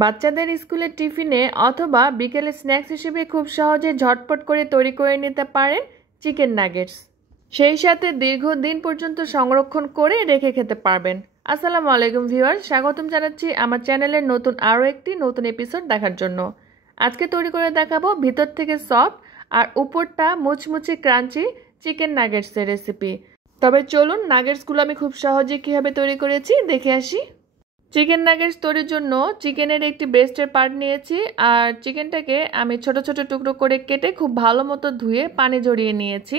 বাচ্চাদের স্কুলের টিফিনে অথবা বিকেলে স্ন্যাক্স হিসেবে খুব সহজে ঝটপট করে তৈরি করে নিতে পারেন চিকেন নাগেটস। সেই সাথে দীর্ঘদিন পর্যন্ত সংরক্ষণ করে রেখে খেতে পারবেন। আসসালামু আলাইকুম ভিউয়ার্স, স্বাগতম জানাচ্ছি আমার চ্যানেলের নতুন একটি এপিসোড দেখার জন্য। আজকে তৈরি করে দেখাবো ভিতর থেকে সফট আর উপরটা মুচমুচে ক্রাঞ্চি চিকেন নাগেটসের রেসিপি। তবে চলুন নাগেটসগুলো আমি খুব সহজে কীভাবে তৈরি করেছি দেখে আসি। চিকেন নাগেটস তৈরির জন্য চিকেনের একটি ব্রেস্টের পার্ট নিয়েছি আর চিকেনটাকে আমি ছোট ছোট টুকরো করে কেটে খুব ভালো মতো ধুয়ে পানি ঝরিয়ে নিয়েছি।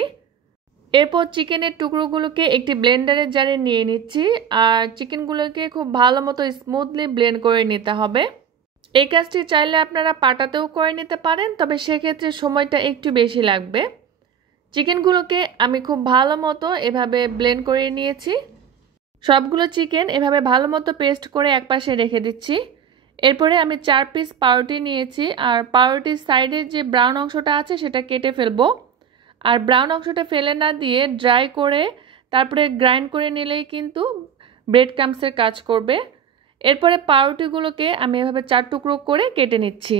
এরপর চিকেনের টুকরোগুলোকে একটি ব্লেন্ডারের জারে নিয়ে নিচ্ছি আর চিকেনগুলোকে খুব ভালো মতো স্মুথলি ব্লেন্ড করে নিতে হবে। এই কাজটি চাইলে আপনারা পাটাতেও করে নিতে পারেন, তবে সেক্ষেত্রে সময়টা একটু বেশি লাগবে। চিকেনগুলোকে আমি খুব ভালো মতো এভাবে ব্লেন্ড করে নিয়েছি। সবগুলো চিকেন এভাবে ভালো মতো পেস্ট করে একপাশে রেখে দিচ্ছি। এরপরে আমি 4 পিস পাউরুটি নিয়েছি আর পাউরুটির সাইডের যে ব্রাউন অংশটা আছে সেটা কেটে ফেলবো। আর ব্রাউন অংশটা ফেলে না দিয়ে ড্রাই করে তারপরে গ্রাইন্ড করে নিলেই কিন্তু ব্রেড ক্রাম্বসের কাজ করবে। এরপরে পাউরুটিগুলোকে আমি এভাবে 4 টুকরো করে কেটে নিচ্ছি।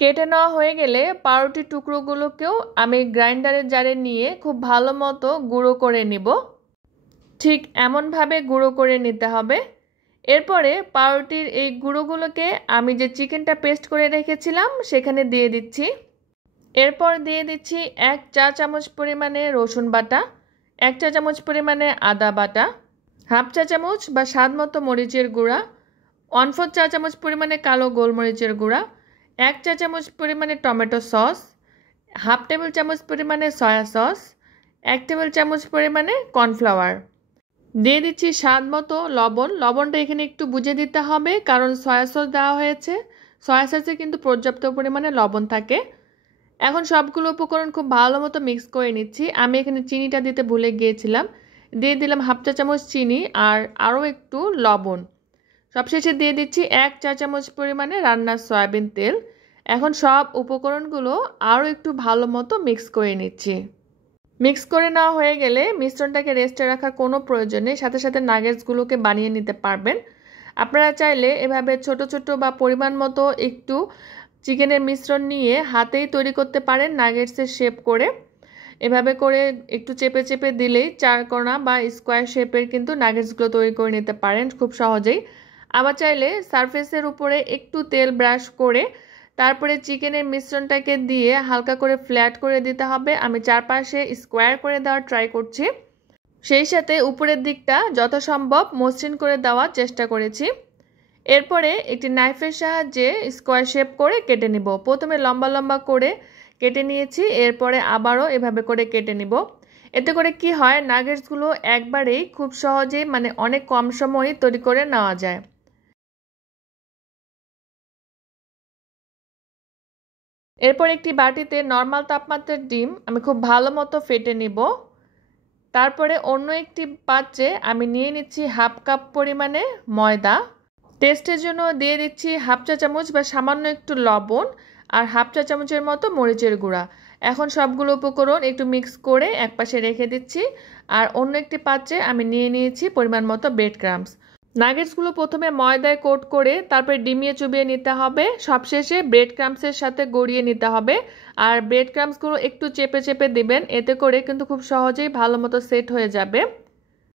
কেটে নেওয়া হয়ে গেলে পাউরুটির টুকরোগুলোকেও আমি গ্রাইন্ডারের জারে নিয়ে খুব ভালো মতো গুঁড়ো করে নিব। ঠিক এমনভাবে গুঁড়ো করে নিতে হবে। এরপরে পাউরুটির এই গুঁড়োগুলোকে আমি যে চিকেনটা পেস্ট করে রেখেছিলাম সেখানে দিয়ে দিচ্ছি। এরপর দিয়ে দিচ্ছি 1 চা চামচ পরিমাণে রসুন বাটা, 1 চা চামচ পরিমাণে আদা বাটা, হাফ চা চামচ বা স্বাদ মতো মরিচের গুঁড়া, 1/4 চা চামচ পরিমাণে কালো গোলমরিচের গুঁড়া, 1 চা চামচ পরিমাণে টমেটো সস, হাফ টেবিল চামচ পরিমাণে সয়া সস, 1 টেবিল চামচ পরিমাণে কর্নফ্লাওয়ার। দিয়ে দিচ্ছি স্বাদ মতো লবণ। লবণটা এখানে একটু বুঝে দিতে হবে কারণ সয়া সস দেওয়া হয়েছে, সয়া সসে কিন্তু পর্যাপ্ত পরিমাণে লবণ থাকে। এখন সবগুলো উপকরণ খুব ভালো মতো মিক্স করে নিচ্ছি। আমি এখানে চিনিটা দিতে ভুলে গিয়েছিলাম, দিয়ে দিলাম হাফ চা চামচ চিনি আর আরও একটু লবণ। সবশেষে দিয়ে দিচ্ছি 1 চা চামচ পরিমাণে রান্নার সয়াবিন তেল। এখন সব উপকরণগুলো আরও একটু ভালো মতো মিক্স করে নিচ্ছি। মিক্স করে নেওয়া হয়ে গেলে মিশ্রণটাকে রেস্টে রাখার কোনো প্রয়োজন নেই, সাথে সাথে নাগেটসগুলোকে বানিয়ে নিতে পারবেন। আপনারা চাইলে এভাবে ছোট ছোট বা পরিমাণ মতো একটু চিকেনের মিশ্রণ নিয়ে হাতেই তৈরি করতে পারেন নাগেটসের শেপ করে। এভাবে করে একটু চেপে চেপে দিলেই চারকোনা বা স্কোয়ার শেপের কিন্তু নাগেটসগুলো তৈরি করে নিতে পারেন খুব সহজেই। আবার চাইলে সারফেসের উপরে একটু তেল ব্রাশ করে তারপরে চিকেনের মিশ্রণটাকে দিয়ে হালকা করে ফ্ল্যাট করে দিতে হবে। আমি চারপাশে স্কোয়ার করে দেওয়ার ট্রাই করছি, সেই সাথে উপরের দিকটা যথাসম্ভব মসৃণ করে দেওয়ার চেষ্টা করেছি। এরপরে একটি নাইফের সাহায্যে স্কোয়ার শেপ করে কেটে নিব। প্রথমে লম্বা লম্বা করে কেটে নিয়েছি, এরপরে আবারও এভাবে করে কেটে নিব। এতে করে কি হয়, নাগেটসগুলো একবারেই খুব সহজেই অনেক কম সময়ে তৈরি করে নেওয়া যায়। এরপর একটি বাটিতে নর্মাল তাপমাত্রার ডিম আমি খুব ভালো মতো ফেটে নিব। তারপরে অন্য একটি পাত্রে আমি নিয়ে নিচ্ছি হাফ কাপ পরিমাণে ময়দা। টেস্টের জন্য দিয়ে দিচ্ছি হাফ চা চামচ বা সামান্য একটু লবণ আর হাফ চা চামচের মতো মরিচের গুঁড়া। এখন সবগুলো উপকরণ একটু মিক্স করে একপাশে রেখে দিচ্ছি আর অন্য একটি পাত্রে আমি নিয়ে নিয়েছি পরিমাণ মতো ব্রেড ক্রাম্বস। নাগেটসগুলো প্রথমে ময়দায় কোট করে তারপরে ডিমিয়ে চুবিয়ে নিতে হবে, সবশেষে ব্রেড ক্রাম্বসের সাথে গড়িয়ে নিতে হবে। আর ব্রেড ক্রাম্বসগুলো একটু চেপে চেপে দিবেন, এতে করে কিন্তু খুব সহজেই ভালো মতো সেট হয়ে যাবে।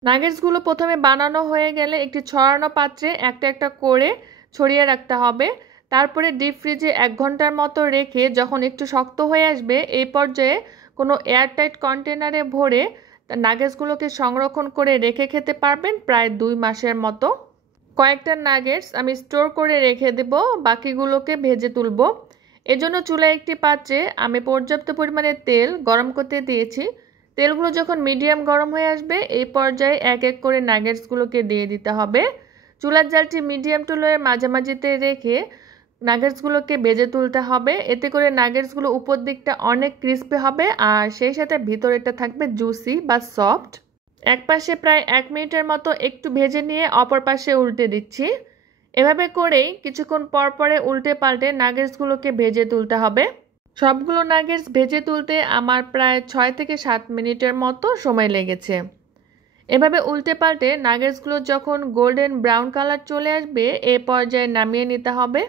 নাগেটসগুলো প্রথমে বানানো হয়ে গেলে একটি ছড়ানো পাত্রে একটা একটা করে ছড়িয়ে রাখতে হবে। তারপরে ডিপ ফ্রিজে 1 ঘন্টার মতো রেখে যখন একটু শক্ত হয়ে আসবে এই পর্যায়ে কোনো এয়ারটাইট কন্টেনারে ভরে নাগেটসগুলোকে সংরক্ষণ করে রেখে খেতে পারবেন প্রায় 2 মাসের মতো। কয়েকটা নাগেটস আমি স্টোর করে রেখে দেব, বাকিগুলোকে ভেজে তুলব। এজন্য চুলায় একটি পাত্রে আমি পর্যাপ্ত পরিমাণে তেল গরম করতে দিয়েছি। তেলগুলো যখন মিডিয়াম গরম হয়ে আসবে এই পর্যায়ে এক এক করে নাগেটসগুলোকে দিয়ে দিতে হবে। চুলার জালটি মিডিয়াম টু লোয়ের মাঝামাঝিতে রেখে নাগেটসগুলোকে ভেজে তুলতে হবে। এতে করে নাগেটসগুলো উপর দিকটা অনেক ক্রিস্পি হবে আর সেই সাথে ভিতরেটা থাকবে জুসি বা সফট। এক পাশে প্রায় 1 মিনিটের মতো একটু ভেজে নিয়ে অপর পাশে উল্টে দিচ্ছি। এভাবে করেই কিছুক্ষণ পর পরে উল্টে পাল্টে নাগেটসগুলোকে ভেজে তুলতে হবে। সবগুলো নাগেটস ভেজে তুলতে আমার প্রায় 6 থেকে 7 মিনিটের মতো সময় লেগেছে। এভাবে উল্টে পাল্টে নাগেটসগুলো যখন গোল্ডেন ব্রাউন কালার চলে আসবে এ পর্যায়ে নামিয়ে নিতে হবে।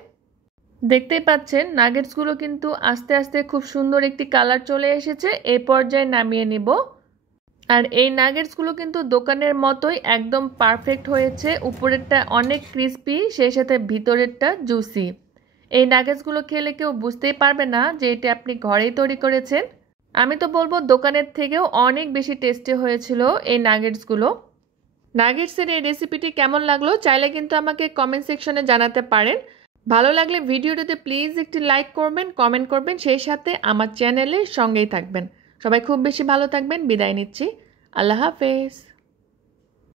দেখতেই পাচ্ছেন নাগেটসগুলো কিন্তু আস্তে আস্তে খুব সুন্দর একটি কালার চলে এসেছে। এ পর্যায়ে নামিয়ে নিব। আর এই নাগেটসগুলো কিন্তু দোকানের মতোই একদম পারফেক্ট হয়েছে। উপরেরটা অনেক ক্রিস্পি, সেই সাথে ভিতরেরটা জুসি। এই নাগেটসগুলো খেলে কেউ বুঝতেই পারবে না যে এটা আপনি ঘরেই তৈরি করেছেন। আমি তো বলবো দোকানের থেকেও অনেক বেশি টেস্টি হয়েছিল এই নাগেটসগুলো। নাগেটসের এই রেসিপিটি কেমন লাগলো চাইলে কিন্তু আমাকে কমেন্ট সেকশনে জানাতে পারেন। ভালো লাগলে ভিডিওটিতে প্লিজ একটি লাইক করবেন, কমেন্ট করবেন, সেই সাথে আমার চ্যানেলের সঙ্গেই থাকবেন। সবাই খুব বেশি ভালো থাকবেন। বিদায় নিচ্ছি। আল্লাহ হাফেজ।